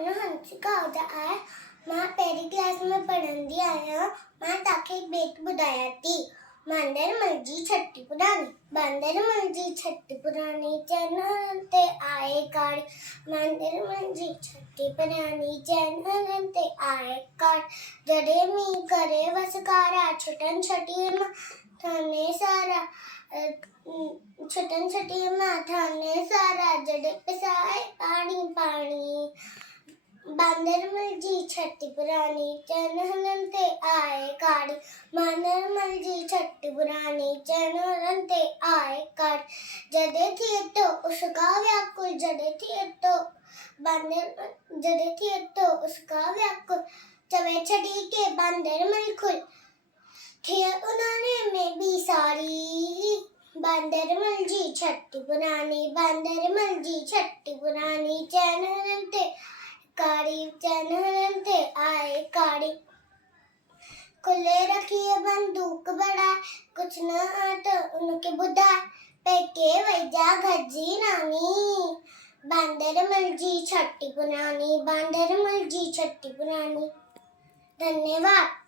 नाम हंसिका होता है। मैं पहली क्लास में पढ़ंदी आया। मैं ताके एक बेट बुधाया थी। बंदर मलजी छट्टी पुरानी, बंदर मलजी छट्टी पुरानी, चैनल ते आए काड़। बंदर मलजी छट्टी पुरानी, चैनल ते आए काड़। जड़े मी करे वसकारा, छटन छटी थाने सारा, छटन छटी थाने सारा, जड़े पिसाए पानी पानी। बंदर मलजी छट्टी पुरानी, चैनल ते आए काड़। बंदर मलजी छट्टी पुरानी, चैनल ते आए काड़। जड़े थी तो उसका व्याकुल, जड़े थी तो बंदर, जड़े थी तो उसका व्याकुल। चवे छड़ी के बंदर मलखुल, थे उन्होंने में भी सारी। बंदर मलजी छट्टी पुरानी, बंदर मलजी छट्टी पुरानी, चैनल ते काड़ी, चैनल ते आए काड़ी। खुले रखिए बंदूक बड़ा, कुछ न तो उनके बुधा, पेके वैजा गज्जी नानी। बंदर मलजी छट्टी पुरानी, बंदर मलजी छट्टी पुरानी। धन्यवाद।